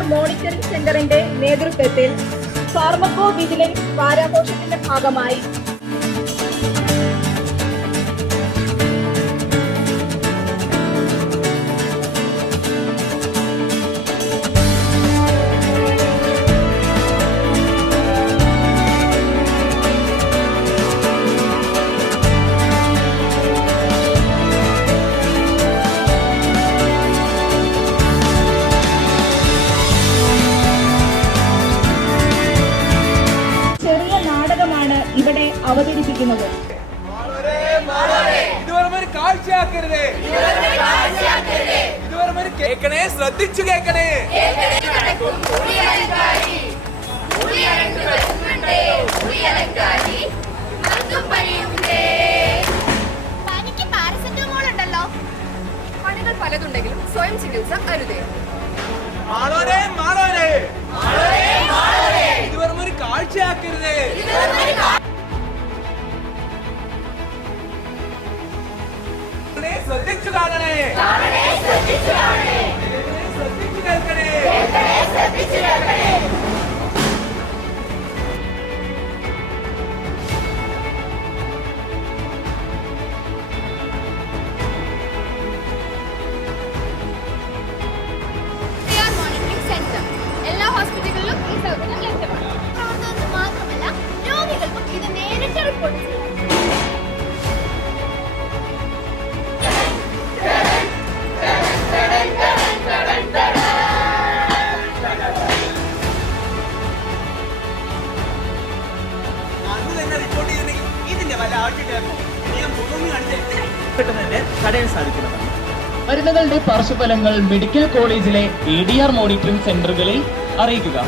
ADR monitoring സെന്ററിന്റെ നേതൃത്വത്തിൽ pharmaco vigilance വാരാഘോഷത്തിന്റെ ഭാഗമായി ഇവിടെ അവതരിപ്പിക്കുന്നത്. ശ്രദ്ധിച്ചു കേൾക്കണേ. പനിക്ക് പാരസെറ്റമോൾ ഉണ്ടല്ലോ. പണികൾ പലതുണ്ടെങ്കിലും സ്വയം ചികിത്സ അരുതേ. ഇത് വെറും ഒരു കാഴ്ചയാക്കരുത്. ശ്രദ്ധിച്ചു കാണണേ. ശ്രദ്ധിച്ചു കേൾക്കണേ. എല്ലാ ഹോസ്പിറ്റലുകളിലും ഈ സൗകര്യം ലഭ്യമാണ്. പ്രവർത്തകർക്ക് മാത്രമല്ല രോഗികൾക്കും ഇത് നേരിട്ട് റിപ്പോർട്ട് ചെയ്യാം. മരുന്നുകളുടെ പാർശ്വഫലങ്ങൾ മെഡിക്കൽ കോളേജിലെ ADR മോണിറ്ററിംഗ് സെന്ററുകളിൽ അറിയിക്കുക.